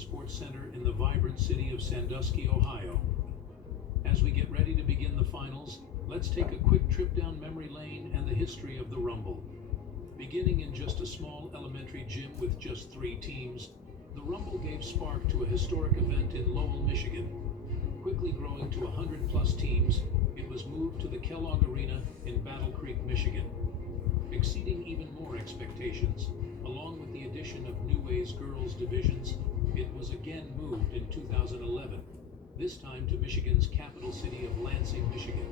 Sports Center in the vibrant city of Sandusky, Ohio. As we get ready to begin the finals, let's take a quick trip down memory lane and the history of the Rumble. Beginning in just a small elementary gym with just 3 teams, the Rumble gave spark to a historic event in Lowell, Michigan. Quickly growing to 100-plus teams, it was moved to the Kellogg Arena in Battle Creek, Michigan. Exceeding even more expectations, along with the addition of New Way's girls divisions, it was again moved in 2011, this time to Michigan's capital city of Lansing, Michigan,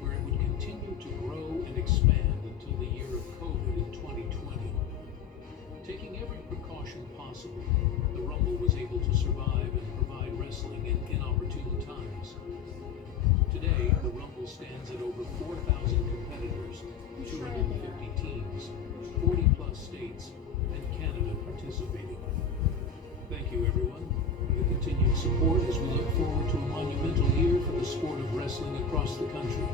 where it would continue to grow and expand until the year of COVID in 2020. Taking every precaution possible, the Rumble was able to survive and provide wrestling in inopportune times. Today, the Rumble stands at over 4,000 competitors, 250 teams, 40-plus states, and Canada participating. Thank you, everyone, for the continued support as we look forward to a monumental year for the sport of wrestling across the country.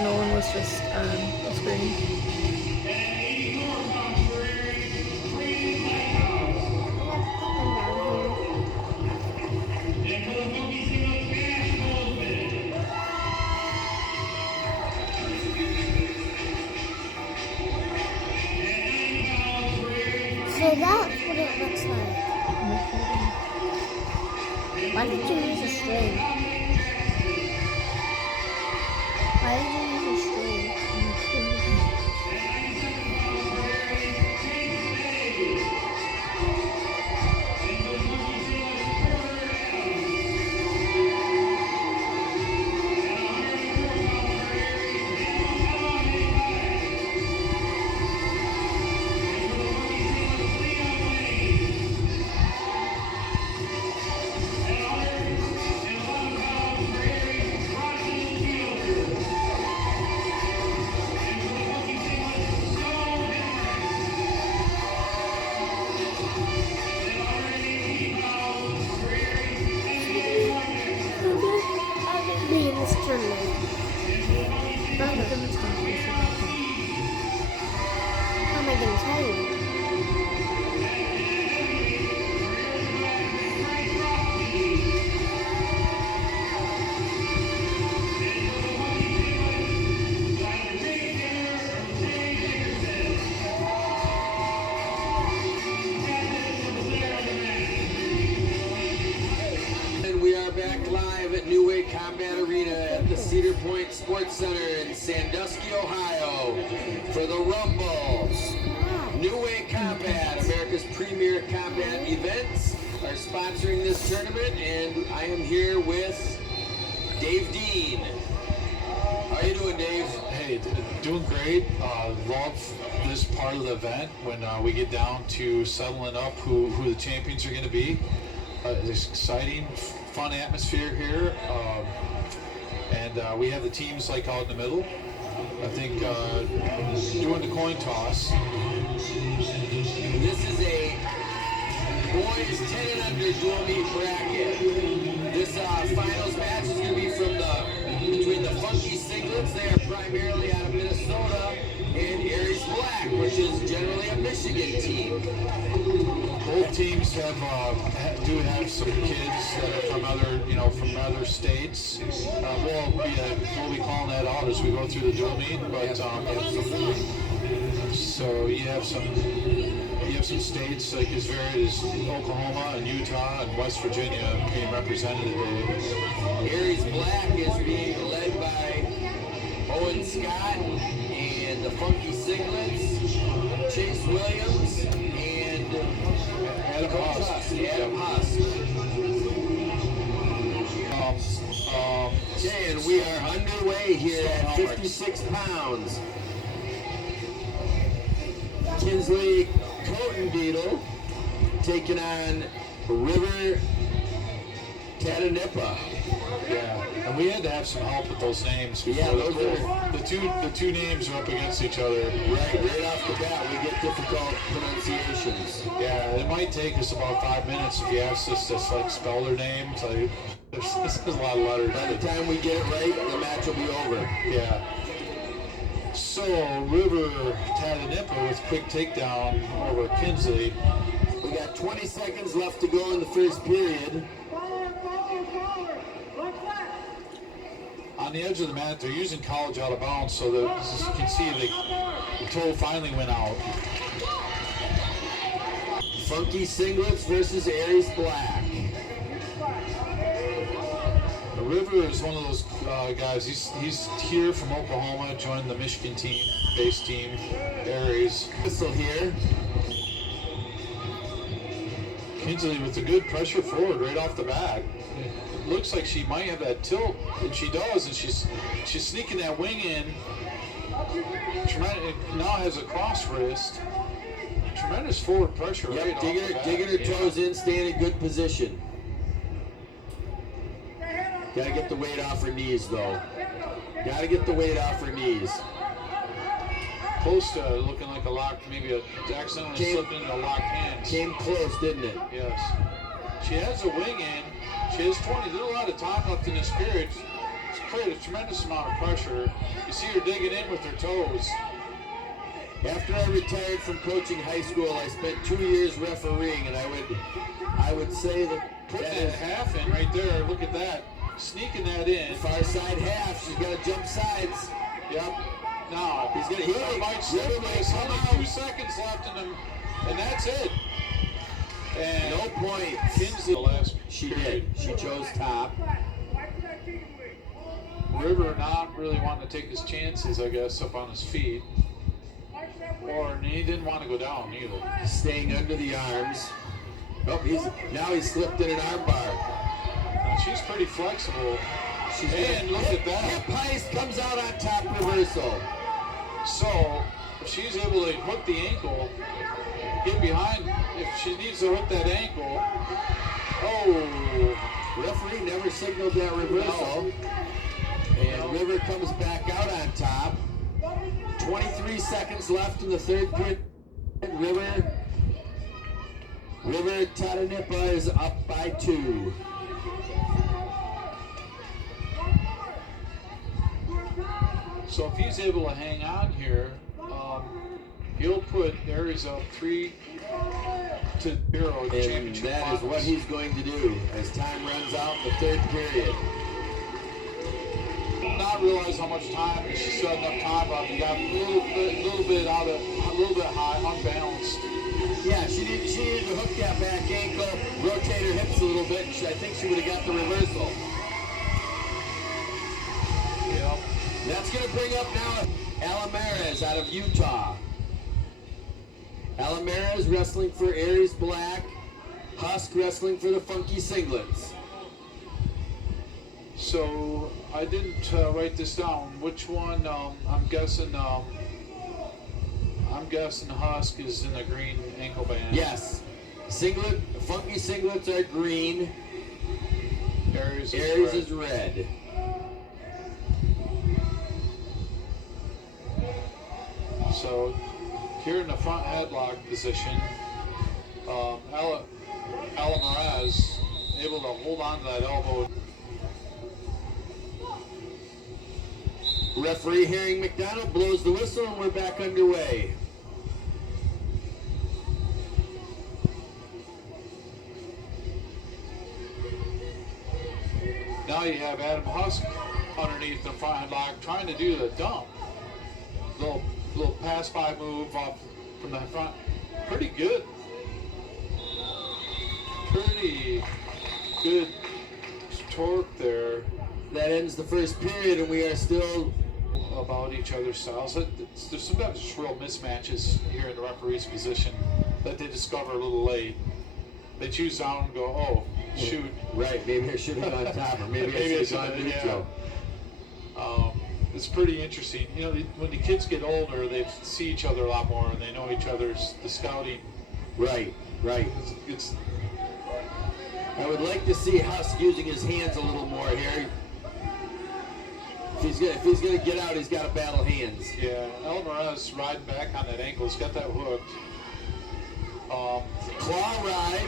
No one was just a screen. So that's what it looks like. Why did you use a string? Why did you use a string? How am I going to tell you? And we are back live at New Way Combat Arena at the Cedar Point Sports Center in Sandusky, Ohio for the Rumble. New Way Combat, America's premier combat events. are sponsoring this tournament, and I am here with Dave Dean. How you doing, Dave? Hey, doing great. Love this part of the event when we get down to settling up who the champions are going to be. It's exciting, fun atmosphere here, and we have the teams like out in the middle. I think doing the coin toss. This is a boys 10 and under dual meet bracket. This finals match is going to be between the Funky Singlets. They are primarily out of Minnesota, and Aries Black, which is generally a Michigan team. Both teams do have some kids that are from other states. We'll be calling that out as we go through the dual meet. But so you have some states like as varied as Oklahoma and Utah and West Virginia being represented today. Aries Black is being led by Owen Scott and the Funky Singlets, Chase Williams, and Adam Husk. Adam Husk. Okay, and we are underway here at 56 pounds. Kinsley Cotenbeetle taking on River Tatanippa. Yeah, and we had to have some help with those names. Yeah, those are the two names are up against each other. right off the bat. We get difficult pronunciations. Yeah, it might take us about 5 minutes if you ask us to spell their names. There's a lot of letters. By the time we get it right, the match will be over. Yeah. So River Tatanippa with quick takedown over Kinsley. We got 20 seconds left to go in the first period. On the edge of the mat, they're using college out of bounds, so that as you can see, the toe finally went out. Funky Singlets versus Aries Black. River is one of those guys. He's here from Oklahoma, joined the Michigan team, base team, Aries. Whistle here. Kinsley with a good pressure forward right off the bat. It looks like she might have that tilt, and she does, and she's sneaking that wing in. Now has a cross wrist. Tremendous forward pressure right off the bat. Digging her toes in, staying in good position. Gotta get the weight off her knees, though. Gotta get the weight off her knees. Close to looking like a locked, maybe accidentally slipped into a locked hand. Came close, didn't it? Yes. She has a wing in. She has 20. There's a lot of time left in this period. It's created a tremendous amount of pressure. You see her digging in with her toes. After I retired from coaching high school, I spent 2 years refereeing, and I would say that Putting that half in right there. Look at that. Sneaking that in. far side half. She's got to jump sides. Yep. Now He's gonna hit it. Might slip. There's only 2 seconds left in them, and that's it. And No point. Kinsley the last. She did. She chose top. River not really wanting to take his chances, I guess, up on his feet. And he didn't want to go down either. Staying under the arms. Oh, now he's slipped in an arm bar. She's pretty flexible. And look at that. Hip heist comes out on top reversal. So if she's able to hook the ankle, get behind, if she needs to hook that ankle, Referee never signaled that reversal. And River comes back out on top. 23 seconds left in the third period. River Tatanippa is up by 2. So if he's able to hang on here, he'll put Aries up 3-0 And championship that finals. is what he's going to do as time runs out in the third period. Not realize how much time she still had enough time left. He got a little bit high, unbalanced. Yeah, she needed to hook that back ankle, rotate her hips a little bit. I think she would have got the reversal. Yep. That's going to bring up now Alamares out of Utah. Alamares wrestling for Aries Black. Husk wrestling for the Funky Singlets. So I didn't write this down. Which one? I'm guessing Husk is in the green ankle band. Yes. Funky Singlets are green. Aries Aries is red. So here in the front headlock position, Alamaraz able to hold on to that elbow. Referee Herring McDonald blows the whistle and we're back underway. Now you have Adam Husk underneath the front headlock trying to do the dump. Little pass by move off from the front. Pretty good. Pretty good torque there. That ends the first period and we are still About each other's styles. There's sometimes just real mismatches here in the referee's position that they discover a little late. They choose down and go, oh, shoot. right. Maybe I should have gone top, or maybe I should have gone neutral. It's pretty interesting. You know, when the kids get older, they see each other a lot more and they know each other's the scouting. Right. It's I would like to see Husk using his hands a little more here. If he's gonna get out, he's got to battle hands. yeah. Alamaraz riding back on that ankle. He's got that hooked. Claw ride.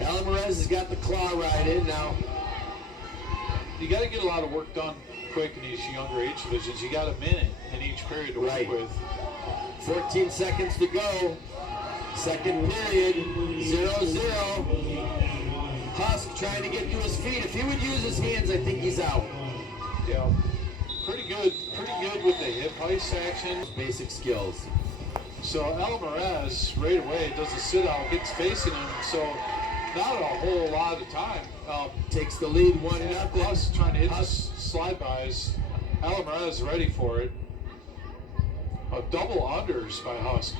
Alamaraz has got the claw ride in now. You got to get a lot of work done quick in these younger age divisions. You got a minute in each period to Right. work with. 14 seconds to go. Second period, 0-0. Husk trying to get to his feet. If he would use his hands, I think he's out. Yeah, pretty good with the hip heist action. Basic skills. So Alamaraz right away does a sit out, gets facing him. So not a whole lot of time. Takes the lead 1-0. Husk trying to hit the slide bys. Alamaraz ready for it. Double unders by Husk.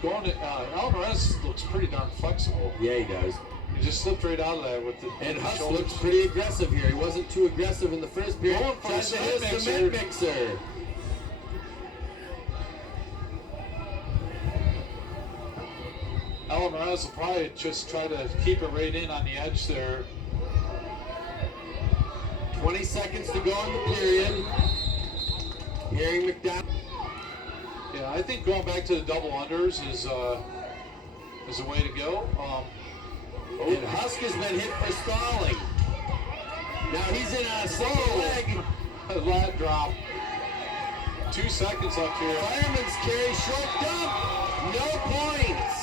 Alamaraz looks pretty darn flexible. Yeah, he does. He just slipped right out of that with the And Husk shoulders. looks pretty aggressive here. He wasn't too aggressive in the first period. Going for a Tries to hit a cement cement mixer. Alamaraz will probably just try to keep it right in on the edge there. 20 seconds to go in the period. Herring McDonald. Yeah, I think going back to the double unders is a way to go. And Husk has been hit for stalling. Now he's in on a single leg. A lat drop. 2 seconds left here. Fireman's carry, short dump. No points.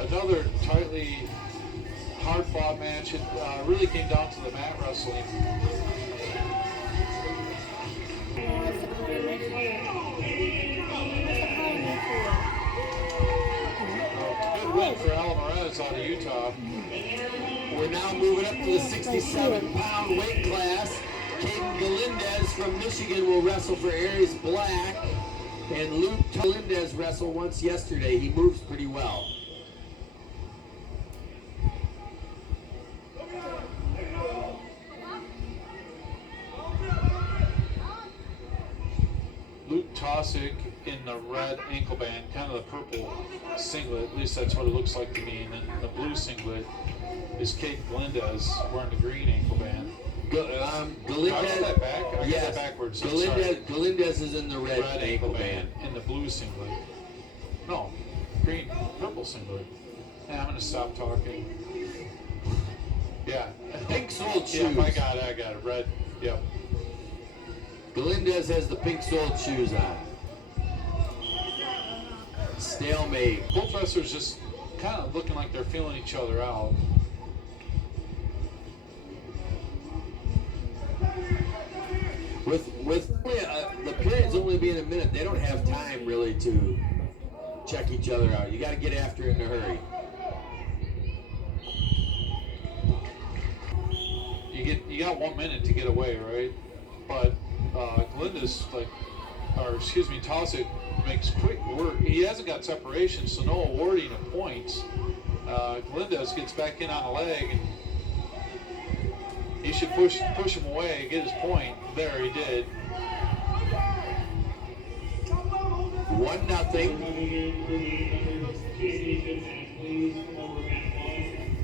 Another tightly hard-fought match. It really came down to the mat wrestling. Good win for Alamaraz out of Utah. We're now moving up to the 67-pound weight class. Caden Galindez from Michigan will wrestle for Aries Black. And Luke Galindez wrestled once yesterday. He moves pretty well. Luke Tosick in the red ankle band, kind of the purple singlet, at least that's what it looks like to me, and then the blue singlet is Kate Galindez wearing the green ankle band. Did I Galindez, get that back? I got yes, that backwards. I'm sorry. Galindez is in the red, Red ankle band. and the blue singlet. No, purple singlet. Yeah, I'm gonna stop talking. Yeah. Pink soled shoes. Yeah, I got it. Red. Yep. Galindez has the pink soled shoes on. Stalemate. Both wrestlers just kind of looking like they're feeling each other out. With the period's only being a minute, they don't have time really to check each other out. You got to get after it in a hurry. You got 1 minute to get away, right? But Glinda's Tosick makes quick work. He hasn't got separation, so no awarding of points. Galindez gets back in on the leg, and he should push him away, get his point. There, he did. 1-0.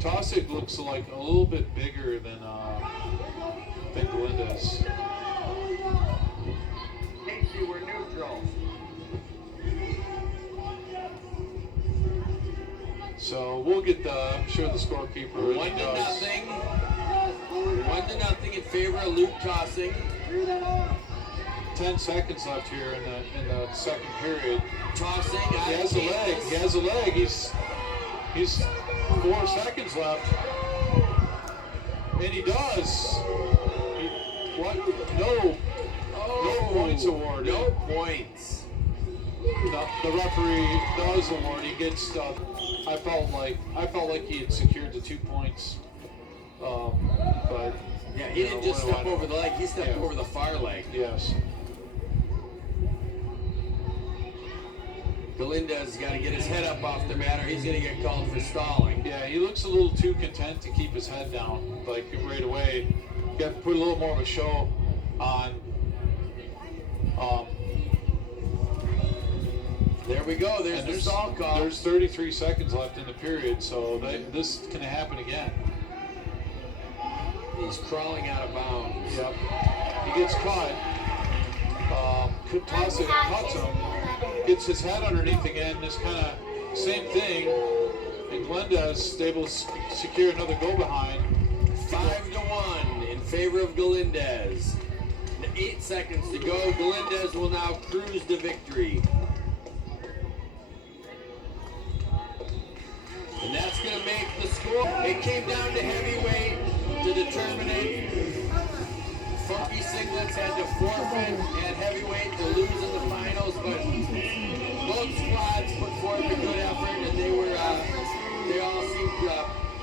Tosic looks like a little bit bigger than Galindez. Casey, we're neutral. So we'll get I'm sure the scorekeeper 1-0. does. 1-0 in favor of Luke tossing. 10 seconds left here in the second period. Tossing. He has a leg. He has a leg. He's 4 seconds left, and he does. What? No points awarded. No points. No, the referee does award. He gets. I felt like he had secured the 2 points, but Yeah, he didn't just step over the leg. He stepped over the far leg. Yes. Galindez got to get his head up off the mat, or he's going to get called for stalling. Yeah, he looks a little too content to keep his head down, like right away. You got to put a little more of a show on. There we go. There's the stall call. There's 33 seconds left in the period, so this can happen again. He's crawling out of bounds. Yep. He gets caught. Tosic cuts him. Gets his head underneath again. This kind of same thing. And Galindez able to secure another go behind. 5-1 in favor of Galindez. 8 seconds to go. Galindez will now cruise to victory. And that's going to make the score. It came down to heavyweight to determine it. Funky Singlets had to forfeit at heavyweight to lose in the finals, but both squads put forth a good effort, and they all seemed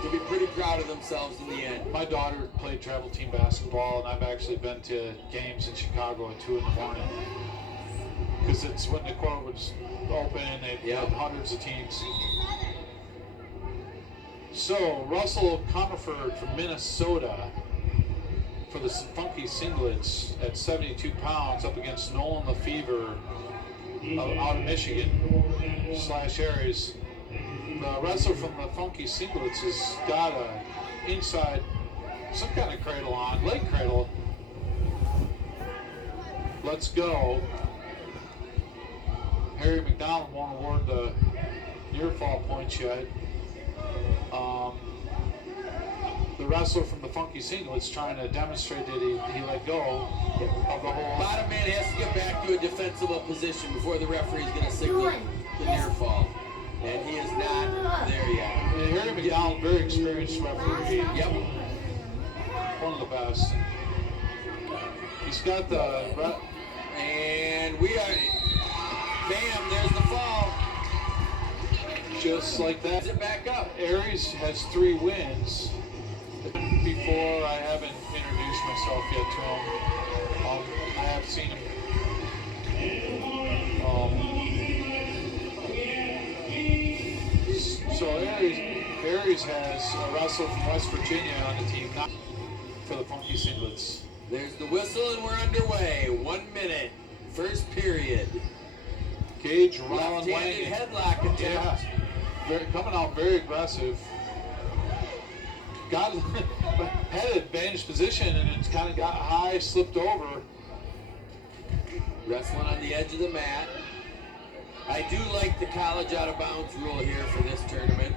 to be pretty proud of themselves in the end. My daughter played travel team basketball, and I've actually been to games in Chicago at 2 in the morning. Because it's when the court was open and they had hundreds of teams. So, Russell Comerford from Minnesota for the Funky Singlets at 72 pounds up against Nolan Lefevre out of Michigan / Aries. The wrestler from the Funky Singlets has got a inside some kind of cradle on, leg cradle. Let's go. Harry McDonald won't award the near fall points yet. The wrestler from the Funky Singlets trying to demonstrate that he let go of the whole. Bottom man has to get back to a defensible position before the referee is going to signal the near fall. And he is not there yet. And Harry McDonald, very experienced referee. Yep. One of the best. He's got the. And we are. Bam, there's the fall. Just like that. Is it back up? Aries has 3 wins. Before, I haven't introduced myself yet to him. I have seen him. So Aries has a wrestler from West Virginia on the team, not for the Funky Singlets. There's the whistle and we're underway. 1 minute. First period. Gage, Rollin, Left-handed Wang. headlock attempt. Yeah, coming out very aggressive. Had an advantage position and it's kind of got high, slipped over. Wrestling on the edge of the mat. I do like the college out of bounds rule here for this tournament.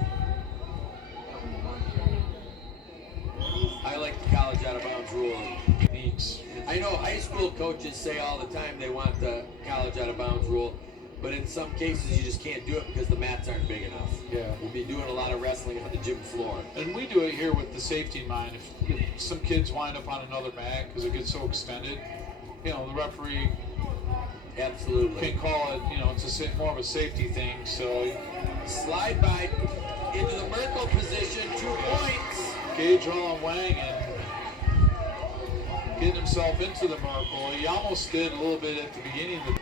I like the college out of bounds rule. Techniques. I know high school coaches say all the time they want the college out of bounds rule, but in some cases you just can't do it because the mats aren't big enough. Yeah. We'll be doing a lot of wrestling on the gym floor. And we do it here with the safety in mind. If some kids wind up on another mat because it gets so extended, the referee Absolutely. can call it, it's more of a safety thing. So Slide by into the Merkel position, 2 points. Gage, Rollin, Wang, and getting himself into the Merkel. He almost did a little bit at the beginning of the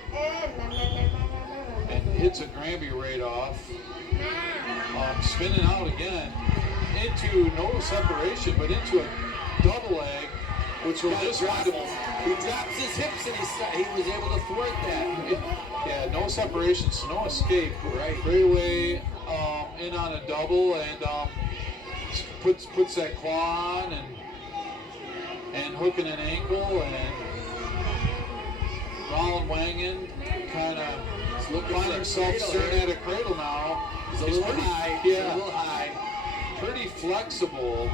hits a Granby right off. Spinning out again into no separation, but into a double leg, which will just wind up. He drops his hips and he was able to thwart that. Yeah, no separation, so no escape. Right. Right away, in on a double and puts that claw on and hooking an ankle and Ronald Wangen kind of find himself staring at a cradle now. He's a little high. Yeah, A little high. pretty flexible.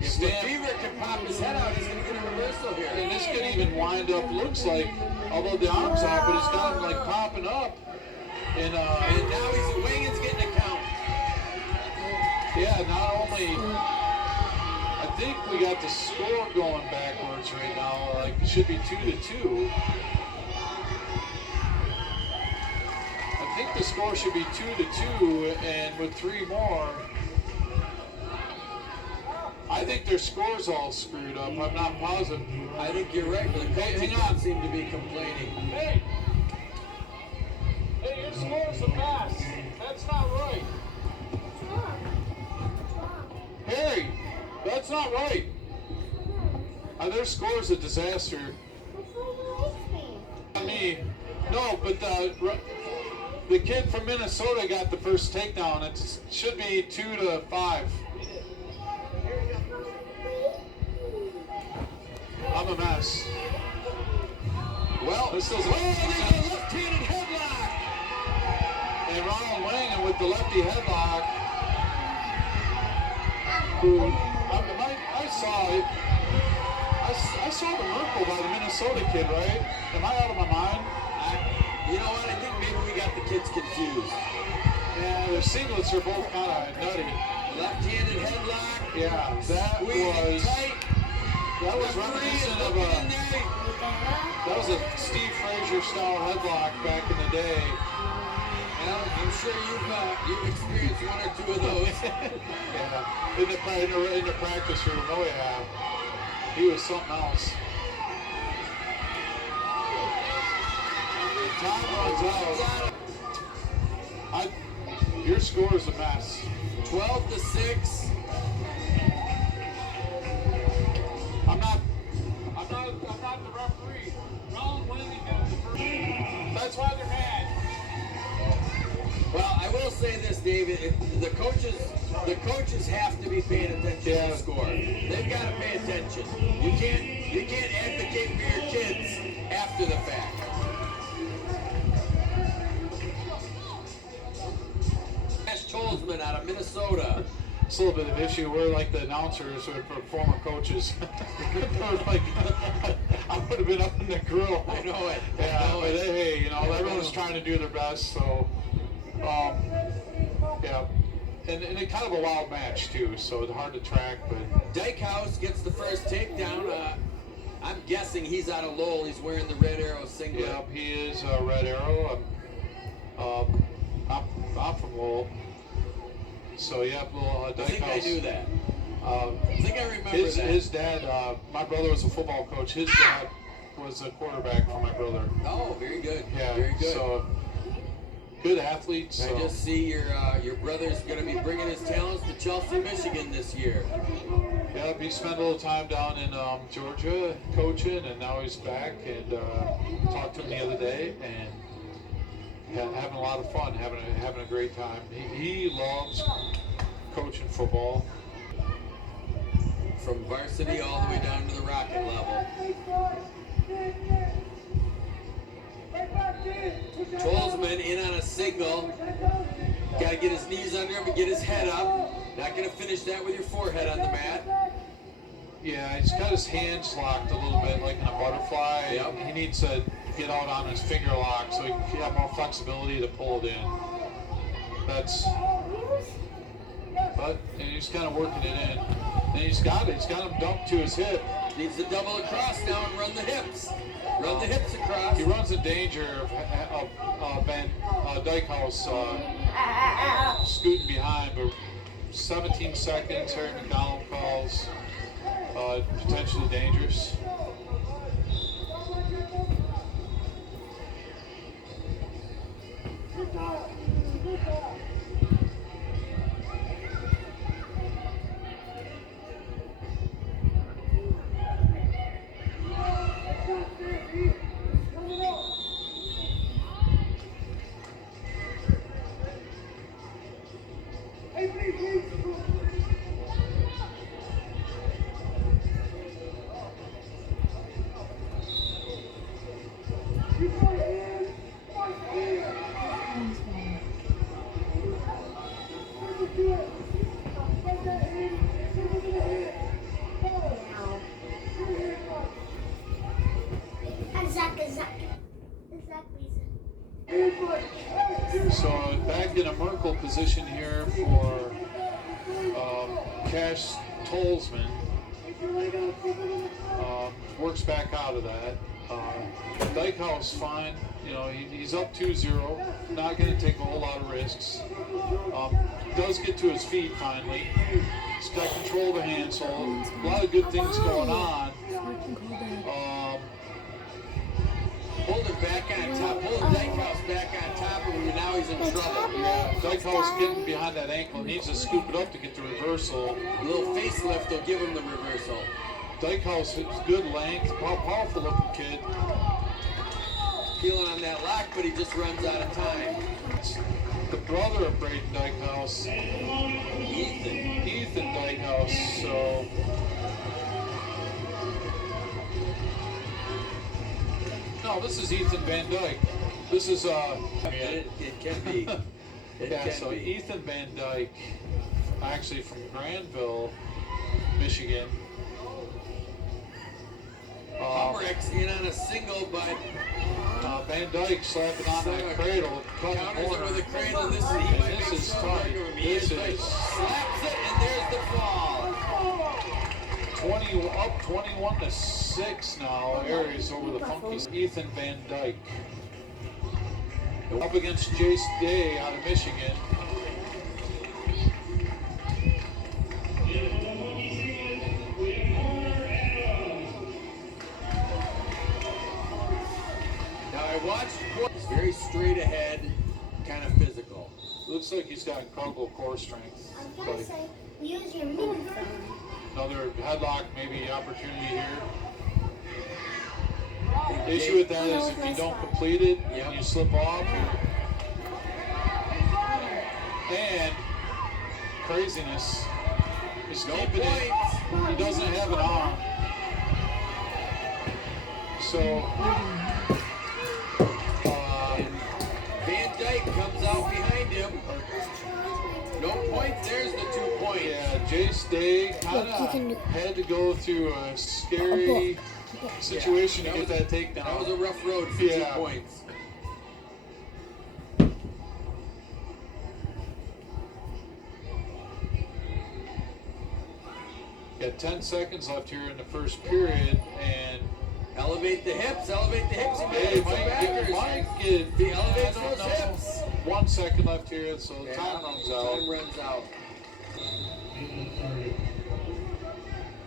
If Lefevre can pop his head out, he's going to get a reversal here. And this could even wind up, looks like, although the arm's out, but it's got him like popping up. And now Wangen's getting a count. Yeah, not only, I think we got the score going backwards right now. Like, it should be 2-2. I think the score should be 2-2, and with 3 more, I think their score's all screwed up. I'm not positive. I think you're right, but the coaches hang on. seem to be complaining. Hey, your score's a mess. That's not right. Harry, that's not right. Their score's a disaster. I mean, no, but the kid from Minnesota got the first takedown. It should be 2-5. I'm a mess. Well, This doesn't. there's a left-handed headlock. And Ronald Wangen with the lefty headlock. Who I saw it. I saw the Merkle by the Minnesota kid, right? Am I out of my mind? You know what? I think maybe we got the kids confused. Yeah, their singlets are both kind of nutty. Left-handed headlock. Yeah, that was reminiscent of that was a Steve Frazier style headlock back in the day. Well, I'm sure you've experienced 1 or 2 of those. Yeah, in the practice room. Oh yeah, he was something else. Time runs out. Your score is a mess. 12-6. I'm not the referee. Ronald Wangen got the first. That's why they're mad. Well, I will say this, David. The coaches have to be paying attention to the score. They've got to pay attention. You can't advocate for your kids after the fact. Ash Cholesman out of Minnesota. It's a little bit of an issue. We're like the announcers or former coaches. We're like, I would have been up in the grill. I know it. Yeah, but hey, everyone's trying to do their best. So, yeah, and it's kind of a wild match too. So it's hard to track. But Dykehouse gets the first takedown. I'm guessing he's out of Lowell. He's wearing the Red Arrow singlet. yeah, he is Red Arrow. I'm from Lowell. So yeah, little I think I Dykehouse. knew that. I think I remember that. His dad, my brother was a football coach. His dad was a quarterback for my brother. Oh, very good. Yeah, Very good. So good athletes. I just see your brother's going to be bringing his talents to Chelsea, Michigan this year. Yeah, he spent a little time down in Georgia coaching, and now he's back. And talked to him the other day, and having a lot of fun, having a great time. He loves coaching football. From varsity all the way down to the rocket level. Tolzman in on a single. Got to get his knees under him and get his head up. Not going to finish that with your forehead on the mat. Yeah, he's got his hands locked a little bit like in a butterfly. Yep. He needs to get out on his finger lock so he can have more flexibility to pull it in. But he's kind of working it in. And he's got him dumped to his hip. Needs to double across now and run the hips. Run the hips across. He runs in danger of Dykehouse scooting behind, but 17 seconds, Harry McDonald calls, potentially dangerous. So back in a Merkel position here for Cash Tolsman. Works back out of that. Dykehouse fine. You know, he's up 2-0. Not going to take a whole lot of risks. Does get to his feet finally. He's got control of the handle. A lot of good things going on. Hold him back on top. Hold Dykehouse back on top, and now he's in trouble. Yeah, Dykehouse getting behind that ankle. Needs to scoop it up to get the reversal. A little facelift will give him the reversal. Dykehouse is good length, powerful looking kid. Feeling on that lock, but he just runs out of time. The brother of Braden Dykehouse, Ethan Dykehouse. So no, this is Ethan Van Dyke. This is It can be. It yeah. can So be. Ethan Van Dyke, actually from Granville, Michigan. Hummerix in on a single, but Van Dyke slapping on that cradle. counters it with a cradle. This is And this is tight. This is slaps it, and there's the fall. 21-6 now. Aries over the Funkies. Ethan Van Dyke up against Jace Day out of Michigan. Now I watched. He's very straight ahead, kind of physical. Looks like he's got incredible core strength. I was gonna say, use your mini phone. Another headlock, maybe opportunity here. The issue with that is if you don't complete it and you slip off, and craziness is No keeping it. points. He doesn't have an arm. So Van Dyke comes out behind him. No points. There's the 2 points. yeah, Jace Day kind Look, you can of do- had to go through a scary situation Yeah, to get that takedown. That was a rough road for Yeah. 2 points. Got 10 seconds left here in the first period, and Elevate the hips. Elevate the hips. hey, might get If he elevates I don't those know. hips. 1 second left here, so Yeah, time runs Time out. runs out.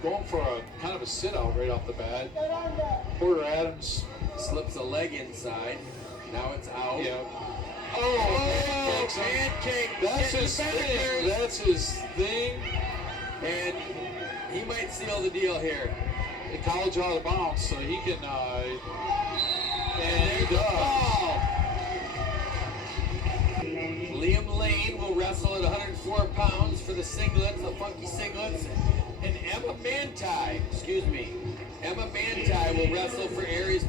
Going for a kind of a sit out right off the bat. Porter Adams, Slips a leg inside. Now it's out. yeah. Oh, pancakes. pancake. That's Getting his thing. backers. That's his thing. And he might seal the deal here. The college out of bounds, so he can. And he There's the does. fall. Liam Lane will wrestle at 104 pounds for the singlets, the funky singlets. And Emma Manti will wrestle for Aries